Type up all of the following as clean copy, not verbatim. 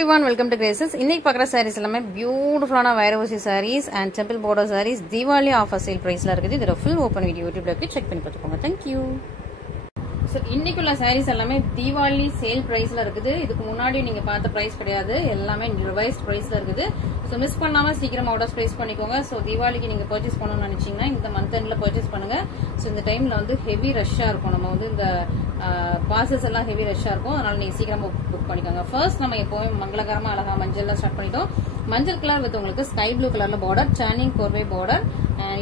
everyone, welcome to Graces. இன்னைக்கு பார்க்குற sarees எல்லாமே பியூட்டிஃபுல்லான வைரவசி sarees and temple border sarees Diwali offer sale priceல இருக்குது. இதோட full open video YouTubeல இருக்கு, செக் பண்ணி பார்த்துக்கோங்க. Thank you. So இன்னைக்குள்ள sarees எல்லாமே Diwali sale priceல இருக்குது. இதுக்கு முன்னாடி நீங்க பார்த்த price கிடையாது, எல்லாமே revised priceல இருக்குது. So மிஸ் பண்ணாம சீக்கிரமா orders place பண்ணிக்கோங்க. So Diwaliக்கு நீங்க purchase பண்ணனும்னு நினைச்சீங்கன்னா இந்த month endல purchase பண்ணுங்க. So இந்த டைம்ல வந்து heavy rush-ஆ இருக்கும். நம்ம வந்து இந்த பார்சல்ஸ் எல்லாம் ஹெவி ரஷ்ஷா இருக்கும், அதனால நீங்க சீக்கிரமா புக் பண்ணிக்கோங்க. ஃபர்ஸ்ட் நம்ம எப்பவுமே மங்களகரமா அழகா மஞ்சள்ல ஸ்டார்ட் பண்ணிட்டோம். மஞ்சள் கலர் வித் உங்களுக்கு ஸ்கை ப்ளூ கலர்ல பார்டர், சேனிங் கோர்வே பார்டர்,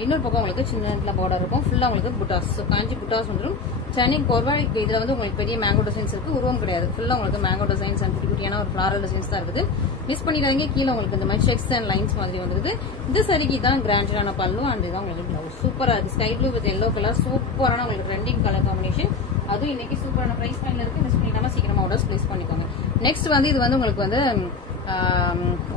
இன்னொரு பக்கம் உங்களுக்கு சின்ன பார்டர் இருக்கும். ஃபுல்லா உங்களுக்கு புட்டாஸ், காஞ்சி புட்டாஸ் வந்துடும். சேனிங் கோர்வே இதுல வந்து உங்களுக்கு பெரிய மேங்கோ டிசைன்ஸ் இருக்கு, உருவம் கிடையாது. ஃபுல்லா உங்களுக்கு மேங்கோ டிசைன்ஸ் அண்ட் குட்டி குட்டியான ஒரு ஃபிளாரல் டிசைன்ஸ் தான் இருக்குது. மிஸ் பண்ணிடாதீங்க. கீழே உங்களுக்கு இந்த மாதிரி செக்ஸ் அண்ட் லைன்ஸ் மாதிரி வந்துருது. இந்த சரிக்கு தான் கிராண்டான பல்லு அண்ட் இதான் உங்களுக்கு பிளவுஸ். சூப்பரா இருக்கு. Sky blue with yellow colour, சூப்பரான உங்களுக்கு ட்ரெண்டிங் கலர் காம்பினேஷன். அதுவும் இன்னைக்கு சூப்பரான பிரைஸ் பாயிண்ட்ல இருக்கு. மிஸ் பண்ணிடாம சீக்கிரமா ஆர்டர்ஸ் பிளேஸ் பண்ணிக்கோங்க. நெக்ஸ்ட் வந்து இது வந்து உங்களுக்கு வந்து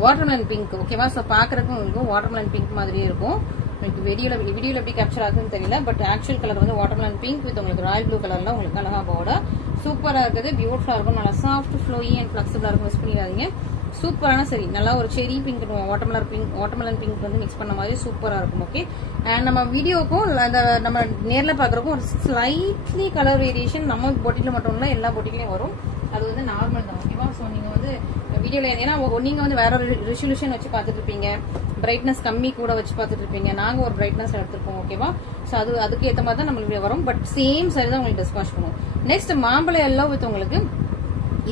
வாட்டர்மெலன் பிங்க். ஓகேவா? சோ பாக்குறதுக்கு உங்களுக்கு வாட்டர்மெலன் பிங்க் மாதிரியே இருக்கும். உங்களுக்கு வீடியோல எப்படி கேப்சர் ஆகுதுன்னு தெரியல, பட் ஆக்சுவல் கலர் வந்து வாட்டர்மெலன் பிங்க் வித் உங்களுக்கு ராயல் ப்ளூ கலர்ல உங்களுக்கு அழகா பார்டர். சூப்பரா இருக்குது, பியூட்டிஃபுல்லா இருக்கும், நல்லா சாஃப்ட் ஃப்ளோயி அண்ட் ஃபிளெக்சிபிளா இருக்கும். மிஸ் பண்ணிடாதீங்க. சூப்பரான சரி, நல்லா ஒரு செரி பிங்க் வாட்டர்மெலன் பிங்க் வந்து மிக்ஸ் பண்ண மாதிரி சூப்பரா இருக்கும். ஓகே, அண்ட் நம்ம வீடியோக்கும் நம்ம நேர்ல பாக்குறப்போ ஒரு ஸ்லைட்லி கலர் வேரியேஷன் நம்ம பொட்டில மட்டும் இல்ல, எல்லா பொட்டிலையும் வரும். அது வந்து நார்மல் தான். ஓகேவா? சோ நீங்க வந்து வீடியோல ஏன்னா நீங்க வந்து வேற ஒரு ரெசல்யூஷன் வச்சு பாத்துட்டு இருப்பீங்க, பிரைட்னஸ் கம்மி கூட வச்சு பாத்துட்டு இருப்பீங்க. நாங்க ஒரு பிரைட்னஸ் எடுத்திருப்போம். ஓகேவா? சோ அதுக்கு ஏத்த மாதிரி தான் நம்மளுக்கு வரும். பட் சேம் சரி தான் உங்களுக்கு டிஸ்பாச் பண்ணுவோம். நெக்ஸ்ட் மாம்பழ எல்லோ வித் உங்களுக்கு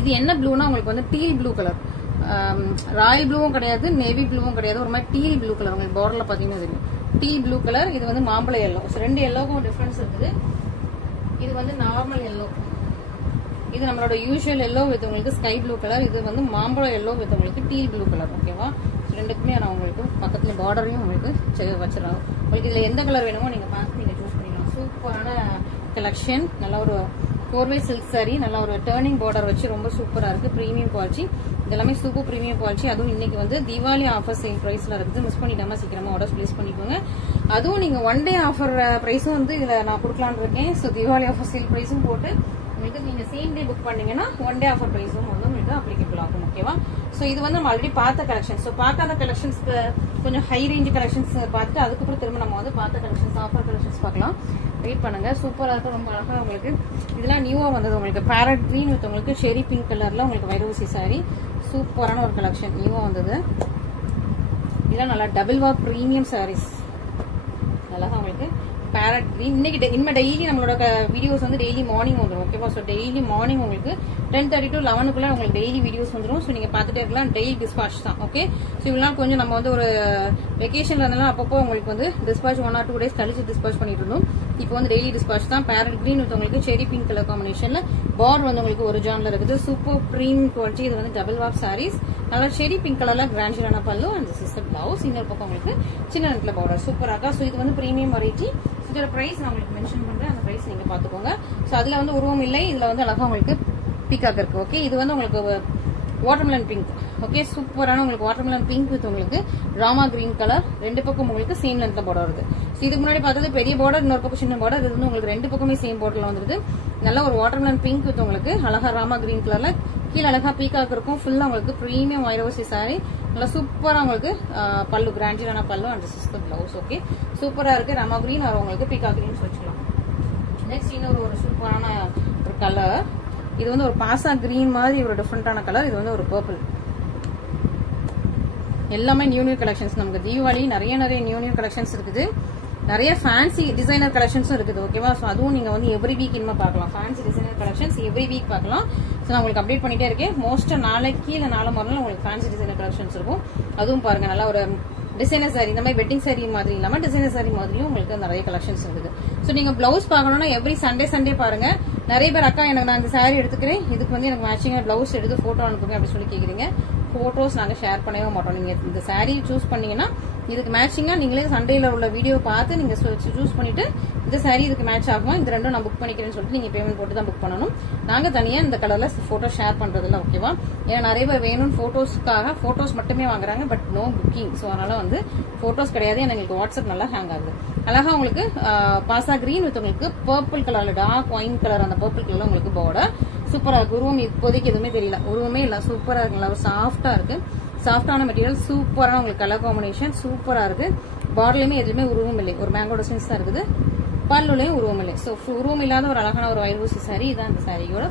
இது என்ன ப்ளூனா உங்களுக்கு வந்து டீல் ப்ளூ கலர், ராயல் ப்ளூவும் கிடையாது, நேவி ப்ளூவும் கிடையாது, ஒரு மாதிரி டீல் ப்ளூ கலர். உங்களுக்கு பார்டர்ல பாத்தீங்கன்னா தெரியும், டீல் ப்ளூ கலர். இது வந்து மாம்பழ எல்லோ. ரெண்டு எல்லோக்கும் டிஃபரன்ஸ் இருக்குது. இது வந்து நார்மல் எல்லோ, இது நம்மளோட யூஷுவல் எல்லோ வித் உங்களுக்கு ஸ்கை ப்ளூ கலர். இது வந்து மாம்பழ எல்லோ வித் உங்களுக்கு டீல் ப்ளூ கலர். ஓகேவா? ரெண்டுக்குமே நான் உங்களுக்கு பக்கத்துல பார்டரையும் உங்களுக்கு வச்சிடறேன். உங்களுக்கு இதுல எந்த கலர் வேணுமோ நீங்க பார்த்து நீங்க சூஸ் பண்ணிக்கலாம். சூப்பரான கலெக்ஷன். நல்ல ஒரு கோர்வே சில்க் சாரி, நல்ல ஒரு டர்னிங் பார்டர் வச்சு ரொம்ப சூப்பரா இருக்கு. பிரீமியம் குவாலிட்டி, இதெல்லாமே சூப்பர் பிரீமியம் குவாலிட்டி. அதுவும் இன்னைக்கு வந்து தீபாவளி ஆஃபர் சேல் பிரைஸ்ல இருக்குது. மிஸ் பண்ணிடாம சீக்கிரமா ஆர்டர்ஸ் பிளேஸ் பண்ணிக்கோங்க. அதுவும் நீங்க ஒன் டே ஆஃபர் பிரைஸும் வந்து இதுல நான் கொடுக்கலான்னு இருக்கேன். ஸோ தீபாவளி ஆஃபர் சேல் பிரைஸும் போட்டு உங்களுக்கு நீங்க சேம் டே புக் பண்ணீங்கன்னா ஒன் டே ஆஃபர் பிரைஸும் வந்து உங்களுக்கு அப்ளிகபிள் ஆகும். ஓகேவா? சோ இது வந்து நம்ம ஆல்ரெடி பார்த்த கலெக்ஷன். சோ பார்க்காத கலெக்ஷன்ஸ்க்கு கொஞ்சம் ஹை ரேஞ்ச் கலெக்ஷன்ஸ் பார்த்துட்டு அதுக்கப்புறம் திரும்ப நம்ம வந்து பார்த்த கலெக்ஷன்ஸ் ஆஃபர் கலெக்ஷன்ஸ் பார்க்கலாம். வெயிட் பண்ணுங்க. சூப்பரா இருக்கும், ரொம்ப அழகா உங்களுக்கு. இதெல்லாம் நியூவா வந்தது உங்களுக்கு பேரட் கிரீன் வித் உங்களுக்கு ஷெரி பிங்க் கலர்ல உங்களுக்கு வைரவசி சாரி. சூப்பரான ஒரு கலெக்ஷன் நியூவா வந்தது. இதெல்லாம் நல்லா டபுள் வா பிரீமியம் சாரீஸ். அழகா உங்களுக்கு பேரட் கிரீன். இன்னைக்கு இனிமே டெய்லி நம்மளோட வீடியோஸ் வந்து டெய்லி மார்னிங் வந்துடும். ஓகேவா? ஸோ டெய்லி மார்னிங் உங்களுக்கு 10:30 to 11 உங்களுக்கு டெய்லி வீடியோஸ் வந்துடும். ஸோ நீங்க பார்த்துட்டே இருக்கலாம். டெய்லி டிஸ்பாச் தான். ஓகே, ஸோ இவ்வளோ கொஞ்சம் நம்ம வந்து ஒரு வெக்கேஷன்ல இருந்தாலும் அப்பப்போ உங்களுக்கு வந்து டிஸ்பாச் 1 or 2 days கழிச்சு டிஸ்பாச் பண்ணிட்டு இருந்தோம். இப்போ வந்து டெய்லி டிஸ்பாச் தான். பேரட் கிரீன் வித் உங்களுக்கு செரி பிங்க் கலர் காம்பினேஷன்ல பார்டர் வந்து உங்களுக்கு ஒரு ஜான்ல இருக்குது. Super premium quality. இது வந்து டபுள் வாப் சாரீஸ். நல்லா செரி பிங்க் கலர்ல கிராண்டான பல்லு அண்ட் சிஸ்டர் பிளவுஸ். இன்னொரு பக்கம் உங்களுக்கு சின்ன நெட்ல பார்டர் சூப்பரா இருக்கா. ஸோ இது வந்து பிரீமியம் வெரைட்டி. இதோட பிரைஸ் நான் உங்களுக்கு மென்ஷன் பண்றேன், அந்த பிரைஸ் நீங்க பாத்துக்கோங்க. சோ அதுல வந்து உருவம் இல்லை, இதுல வந்து அழகா உங்களுக்கு பீகாக் இருக்கு. ஓகே, இது வந்து உங்களுக்கு வாட்டர்மெலன் பிங்க். ஓகே, சூப்பரான உங்களுக்கு வாட்டர்மெலன் பிங்க் வித் உங்களுக்கு ராமா கிரீன் கலர். ரெண்டு பக்கம் உங்களுக்கு சேம் லென்த்ல பார்டர் வருது. இதுக்கு முன்னாடி பார்த்தது பெரிய பார்டர், இன்னொரு பக்கம் சின்ன பார்டர். இது வந்து உங்களுக்கு ரெண்டு பக்கமே சேம் பார்டர்ல வந்துருது. நல்ல ஒரு வாட்டர்மெலன் பிங்க் வித் உங்களுக்கு அழகா ராமா கிரீன் கலர்ல கீழே அழகா பீகாக் இருக்கும். ஃபுல்லா உங்களுக்கு பிரீமியம் வைரவசி சாரி. நல்லா சூப்பரா உங்களுக்கு பல்லு கிராண்டான பல்லு அண்ட் சிஸ்டர் பிளவுஸ். ஓகே, சூப்பரா இருக்கு. ராமா கிரீன் ஆர் உங்களுக்கு பீகாக் கிரீன் வச்சுக்கலாம். நெக்ஸ்ட் இன்னொரு ஒரு சூப்பரான ஒரு கலர். இது வந்து ஒரு பாசா கிரீன் மாதிரி ஒரு டிஃபரெண்டான கலர். இது வந்து ஒரு பர்பிள். எல்லாமே நியூ கலெக்ஷன்ஸ். நமக்கு தீபாவளி நிறைய நியூ கலெக்ஷன்ஸ் இருக்குது. நிறைய ஃபேன்சி டிசைனர் கலெக்ஷன்ஸும் இருக்குது. ஓகேவா? ஸோ அதுவும் நீங்க வந்து எவ்ரி வீக் இனிமே பார்க்கலாம். Fancy designer collections every week பார்க்கலாம். ஸோ நான் உங்களுக்கு அப்டேட் பண்ணிட்டே இருக்கேன். மோஸ்ட் நாளைக்கு இல்ல நாளை மறுநாள் உங்களுக்கு ஃபேன்சி டிசைனர் கலெக்ஷன்ஸ் இருக்கும். அதுவும் பாருங்க. நல்லா ஒரு டிசைனர் சாரி, இந்த மாதிரி வெட்டிங் சாரி மாதிரி இல்லாம டிசைனர் சாரி மாதிரியும் உங்களுக்கு நிறைய கலெக்ஷன்ஸ் இருக்குது. ஸோ நீங்க பிளவுஸ் பார்க்கணும்னா எவ்ரி சண்டே பாருங்க. நிறைய பேர் அக்கா எனக்கு நான் இந்த சாரி எடுத்துக்கிறேன், இதுக்கு வந்து எனக்கு மேட்சிங்கா பிளவுஸ் எடுத்து போட்டோ அனுப்புங்க அப்படின்னு சொல்லி கேக்குறீங்க. போட்டோஸ் நாங்க ஷேர் பண்ணவே மாட்டோம். நீங்க இந்த சாரி சூஸ் பண்ணீங்கன்னா இதுக்கு மேட்சிங்கா நீங்களே சண்டேல உள்ள வீடியோ பார்த்து நீங்க சூஸ் பண்ணிட்டு இந்த சாரி இதுக்கு மேட்ச் ஆகும், இந்த ரெண்டும் நான் புக் பண்ணிக்கிறேன்னு சொல்லிட்டு நீங்க பேமெண்ட் போட்டு தான் புக் பண்ணணும். நாங்க தனியா இந்த கலர்ல போட்டோ ஷேர் பண்றதில்ல. ஓகேவா? ஏன்னா நிறைய பேர் வேணும் போட்டோஸ்க்காக போட்டோஸ் மட்டுமே வாங்குறாங்க, பட் நோ புக்கிங். ஸோ அதனால வந்து போட்டோஸ் கிடையாது. எனக்கு வாட்ஸ்அப் நல்லா ஹேங் ஆகுது. அழகா உங்களுக்கு பாசா கிரீன் வித் உங்களுக்கு பர்பிள் கலர்ல டார்க் ஒயின் கலர், அந்த பர்பிள் கலர்ல உங்களுக்கு பார்டர். சூப்பரா இருக்கு. உருவம் இப்போதைக்கு எதுவுமே தெரியல, உருவமே இல்ல, சூப்பரா இருக்குங்களா, சாஃப்டா இருக்கு, சாஃப்டான மெட்டீரியல், சூப்பரான உங்களுக்கு கலர் காம்பினேஷன் சூப்பரா இருக்கு. பார்டர்லயுமே எதுவுமே உருவம் இல்லை, ஒரு மேங்கோ டிசைன்ஸ் தான் இருக்குது. பல்லுலயும் உருவம் இல்லை. ஸோ உருவம் இல்லாத ஒரு அழகான ஒரு வைரூசி சாரி இதான் இந்த சாரியோட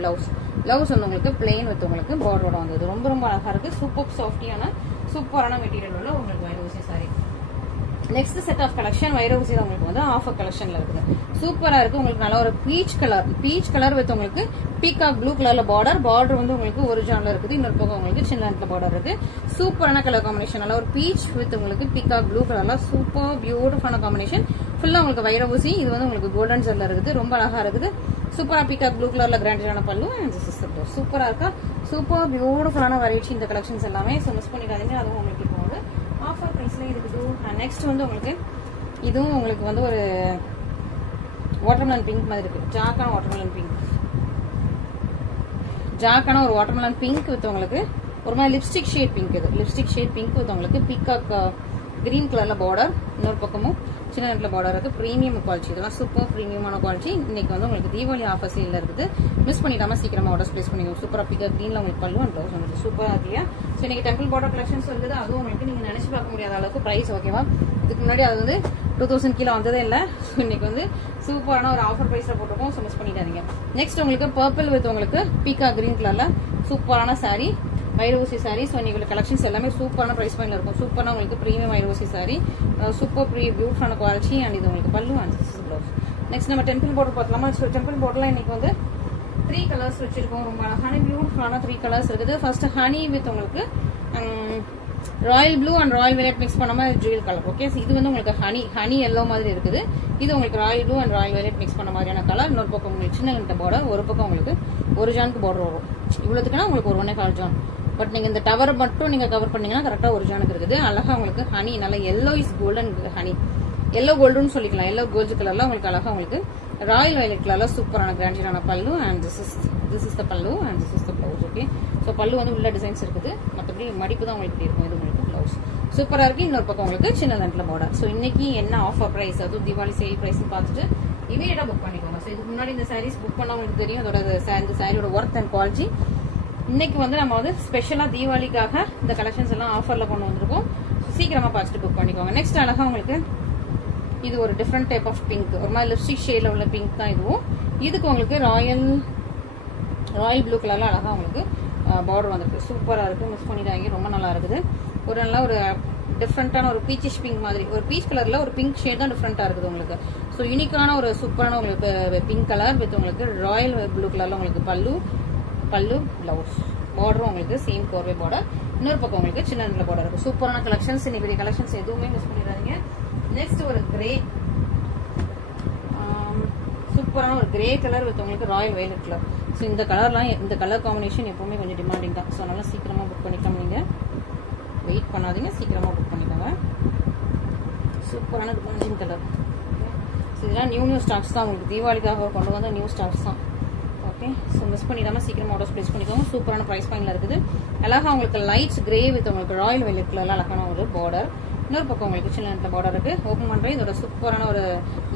பிளவுஸ். பிளவுஸ் வந்து உங்களுக்கு பிளெயின் வித் உங்களுக்கு பார்டரோட வந்தது. ரொம்ப ரொம்ப அழகா இருக்கு. சூப்பர் சாஃப்டியான சூப்பரான மெட்டீரியல் உள்ள உங்களுக்கு Vairoosi sari. Next set of collection வைரூசியில் உங்களுக்கு வந்து ஆஃபர் கலெக்ஷன்ல இருக்குது. சூப்பரா இருக்கு. உங்களுக்கு நல்ல ஒரு பீச் கலர் வித் உங்களுக்கு பீகாக் ப்ளூ கலர்ல பார்டர் வந்து உங்களுக்கு ஒரிஜினல் இருக்குது. இன்னொரு பக்கம் உங்களுக்கு சின்ன லென்த்ல பார்டர் இருக்கு. சூப்பரான கலர் காம்பினேஷன், நல்ல ஒரு பீச் வித் உங்களுக்கு பீகாக் ப்ளூ கலர்ல சூப்பர் பியூட்டிஃபுல்லான காம்பினேஷன். ஃபுல்லா உங்களுக்கு வைரூசி. இது வந்து உங்களுக்கு கோல்டன் ஜெல்ல இருக்குது. ரொம்ப அழகா இருக்குது. சூப்பரா பீகாக் ப்ளூ கலர்ல கிராண்டான பல்லு அண்ட் சூப்பரா இருக்கா. சூப்பர் பியூட்டிஃபுல்லான வெரைட்டி இந்த கலெக்ஷன்ஸ் எல்லாமே. ஸோ மிஸ் பண்ணிடாதீங்க. அதுவும் உங்களுக்கு இப்போ வந்து ஆஃபர் பிரைஸ்ல இருக்குது. நெக்ஸ்ட் வந்து உங்களுக்கு இதுவும் உங்களுக்கு வந்து ஒரு வாட்டர்மெலன் பிங்க் மாதிரி இருக்கு. ஜாக்கான வாட்டர்மெலன் பிங்க், ஜாக்கான ஒரு வாட்டர்மெலன் பிங்க் வித் உங்களுக்கு ஒரு மாதிரி லிப்ஸ்டிக் ஷேட் பிங்க். இது லிப்ஸ்டிக் ஷேட் பிங்க் வித் உங்களுக்கு பீகாக் கிரீன் கலர்ல பார்டர், இன்னொரு பக்கமும் சின்ன நெட்ல பார்டர் இருக்கு. பிரீமியம் குவாலிட்டி, இதெல்லாம் சூப்பர் பிரீமியமான குவாலிட்டி. இன்னைக்கு வந்து உங்களுக்கு தீபாவளி ஆஃபர் சேல்ல இருக்குது. மிஸ் பண்ணிடாம சீக்கிரமா ஆர்டர் பிளேஸ் பண்ணிக்கோங்க. சூப்பரா பீகாக் கிரீன்ல உங்களுக்கு பல்லு அண்ட் ப்ளவுஸ் வந்து சூப்பரா இல்லையா. ஸோ இன்னைக்கு டெம்பிள் பார்டர் கலெக்ஷன்ஸ் இருக்குது. அதுவும் உங்களுக்கு நீங்க நினைச்சு பார்க்க முடியாத அளவுக்கு பிரைஸ். ஓகேவா, இதுக்கு முன்னாடி அது வந்து 2000 கீழே வந்ததே இல்லை. ஸோ இன்னைக்கு வந்து சூப்பரான ஒரு ஆஃபர் பிரைஸ்ல போட்டிருக்கோம். ஸோ மிஸ் பண்ணிடாதீங்க. நெக்ஸ்ட் உங்களுக்கு பர்பிள் வித் உங்களுக்கு பீகாக் கிரீன் கலர்ல சூப்பரான சாரி வைரூசி சாரி. ஸோ இன்னைக்கு கலெக்ஷன்ஸ் எல்லாமே சூப்பரான பிரைஸ் பாயிண்ட்ல இருக்கும். சூப்பரான உங்களுக்கு பிரீமியம் வைரூசி சாரி, சூப்பர் பியூட்டிஃபுல்லான குவாலிட்டி அண்ட் இது உங்களுக்கு பல்லு அண்ட் ப்ளவுஸ். நெக்ஸ்ட் நம்ம டெம்பிள் பார்டர் பார்க்கலாமா. ஸோ டெம்பிள் பார்டர்ல இன்னைக்கு வந்து 3 கலர்ஸ் வச்சிருக்கோம். ரொம்ப அழகான பியூட்டிஃபுல்லான 3 கலர்ஸ் இருக்குது. ஃபர்ஸ்ட் ஹனி வித் உங்களுக்கு Royal blue and Royal வெலட் mix பண்ண மாதிரி ஜுவல் கலர். ஓகே, இது வந்து உங்களுக்கு ஹனி எல்லோ மாதிரி இருக்குது. இது உங்களுக்கு Royal blue and Royal வெலட் mix பண்ண மாதிரியான கலர். இன்னொரு பக்கம் உங்களுக்கு சின்ன லென்த் பார்டர், ஒரு பக்கம் உங்களுக்கு ஒரு ஜானுக்கு பார்டர் வரும். இவ்வளவுக்குன்னா உங்களுக்கு ஒரு 1.25 ஜான். பட் நீங்க இந்த டவர் மட்டும் நீங்க கவர் பண்ணீங்கன்னா கரெக்டா ஒரு ஜானுக்கு இருக்குது. அழகா உங்களுக்கு ஹனி நல்ல yellow is golden honey, yellow கோல்டுன்னு சொல்லிக்கலாம். எல்லோ கோல்டு கலர்ல உங்களுக்கு அழகா உங்களுக்கு ராயல் வயலட் கலர்ல சூப்பரான கிராண்டியரான பல்லு அண்ட் திஸ் இஸ் த பல்லு and this is the blouse. Okay, so பல்லு வந்து உள்ள டிசைன்ஸ் இருக்குது. மற்றபடி மடிப்பு தான் உங்களுக்கு இருக்கும். இது உங்களுக்கு பிளவுஸ் சூப்பரா இருக்கு. இன்னொரு பக்கம் உங்களுக்கு சின்ன லென்த்ல பார்டர். ஸோ இன்னைக்கு என்ன ஆஃபர் பிரைஸ், அதுவும் தீபாவளி சேல் பிரைஸ் பார்த்துட்டு இமீடியட்டா புக் பண்ணிக்கோங்க. ஸோ இதுக்கு முன்னாடி இந்த சாரீஸ் புக் பண்ணா உங்களுக்கு தெரியும் அதோட இந்த சாரியோட ஒர்த் அண்ட் குவாலிட்டி. இன்னைக்கு வந்து நம்ம வந்து ஸ்பெஷலா தீபாவளிக்காக இந்த கலெக்ஷன்ஸ் எல்லாம் ஆஃபர்ல கொண்டு வந்திருக்கோம். சீக்கிரமா பார்த்துட்டு புக் பண்ணிக்கோங்க. நெக்ஸ்ட் அழகா உங்களுக்கு இது ஒரு டிஃப்ரெண்ட் டைப் ஆஃப் பிங்க், ஒரு மாதிரி லிப்ஸ்டிக் ஷேட்ல உள்ள பிங்க் தான் இதுவும். இதுக்கு உங்களுக்கு ராயல் ப்ளூ கலர்ல அழகா உங்களுக்கு பார்டர் வந்திருக்கு. சூப்பரா இருக்கு. மிஸ் பண்ணிடாங்க. ரொம்ப நல்லா இருக்குது. ஒரு நல்ல ஒரு டிஃப்ரெண்டான ஒரு பீச்சிஷ் பிங்க் மாதிரி, ஒரு பீச் கலர்ல ஒரு பிங்க் ஷேட் தான் டிஃப்ரெண்டா இருக்குது உங்களுக்கு. ஸோ யூனிக்கான ஒரு சூப்பரான உங்களுக்கு பிங்க் கலர் வித் உங்களுக்கு ராயல் ப்ளூ கலர்ல உங்களுக்கு பல்லு பிளவுஸ் பார்டரும் உங்களுக்கு சேம் கோர்வே பார்டர். இன்னொரு பக்கம் உங்களுக்கு சின்ன நெட்ல பார்டர் இருக்கு. சூப்பரான கலெக்ஷன்ஸ். இன்னைக்கு கலெக்ஷன்ஸ் எதுவுமே மிஸ் பண்ணிடாதீங்க. நெக்ஸ்ட் ஒரு கிரே, சூப்பரான ஒரு கிரே கலர் வித் உங்களுக்கு ராயல் வயலட் கலர். ஸோ இந்த கலர் காம்பினேஷன் எப்பவுமே கொஞ்சம் டிமாண்டிங் தான். ஸோ அதனால சீக்கிரமா புக் பண்ணிக்கலாம். நீங்க வெயிட் பண்ணாதீங்க, சீக்கிரமா புக் பண்ணிக்கோங்க. சூப்பரான டிமாண்டிங் கலர். ஸோ இதெல்லாம் நியூ ஸ்டாக்ஸ் தான் உங்களுக்கு தீபாவளிக்காக கொண்டு வந்த நியூ ஸ்டாக்ஸ் தான். ஓகே, ஸோ மிஸ் பண்ணிடாம சீக்கிரமா ஆர்டர்ஸ் பிளேஸ் பண்ணிக்கோங்க. சூப்பரான பிரைஸ் பாயிண்ட்ல இருக்குது. அழகா உங்களுக்கு லைட்ஸ் கிரே வித் உங்களுக்கு ராயல் வயலட் கலர்ல அழகான ஒரு பார்டர். இன்னொரு பக்கம் உங்களுக்கு சின்ன நெட்ல பார்டர் இருக்கு. ஓப்பன் பண்றேன். இதோட சூப்பரான ஒரு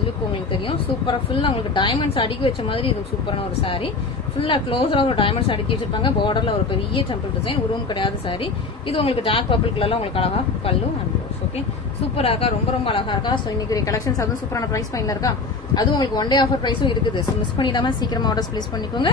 லுக் உங்களுக்கு தெரியும். சூப்பரா ஃபுல்லா உங்களுக்கு டைமண்ட்ஸ் அடுக்கி வச்ச மாதிரி இது சூப்பரான ஒரு சாரி. ஃபுல்லா க்ளோஸரா ஒரு டைமண்ட்ஸ் அடுக்கி வச்சிருப்பாங்க. பார்டர்ல ஒரு பெரிய டெம்பிள் டிசைன், உருவம் கிடையாது சாரி. இது உங்களுக்கு டார்க் பர்பிள் கலர்ல உங்களுக்கு அழகா பல்லு அண்ட் ப்ளவுஸ். ஓகே, சூப்பரா இருக்கா, ரொம்ப ரொம்ப அழகா இருக்கா. ஸோ இன்னைக்கு கலெக்ஷன்ஸ் அதுவும் சூப்பரான பிரைஸ் பாயிண்ட்ல இருக்கா. அதுவும் உங்களுக்கு 1 டே ஆஃபர் பிரைஸும் இருக்குது. ஸோ மிஸ் பண்ணிடாம சீக்கிரமா ஆர்டர்ஸ் பிளேஸ் பண்ணிக்கோங்க.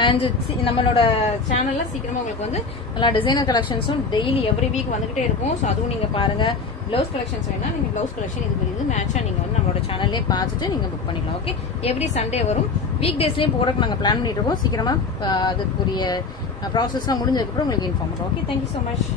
அண்ட் நம்மளோட சேனல்ல சீக்கிரமா உங்களுக்கு வந்து எல்லா டிசைனர் கலெக்ஷன்ஸும் டெய்லி எவ்ரி வீக் வந்துகிட்டே இருக்கும். ஸோ அதுவும் நீங்க பாருங்க. பிளவுஸ் கலெக்ஷன்ஸ் வேணா நீங்க பிளவுஸ் கலெக்ஷன் இது மேட்சா நீங்க வந்து நம்மளோட சேனல்லே பார்த்துட்டு நீங்க புக் பண்ணிக்கலாம். ஓகே, எவ்ரி சண்டே வரும். வீக் டேஸ்லயும் போறதுக்கு நாங்க பிளான் பண்ணிட்டு இருக்கோம். சீக்கிரமா அதுக்குரிய ப்ராசஸ்லாம் முடிஞ்சதுக்கு அப்புறம் உங்களுக்கு இன்ஃபார்ம் பண்ணுறோம். Okay, thank you so much.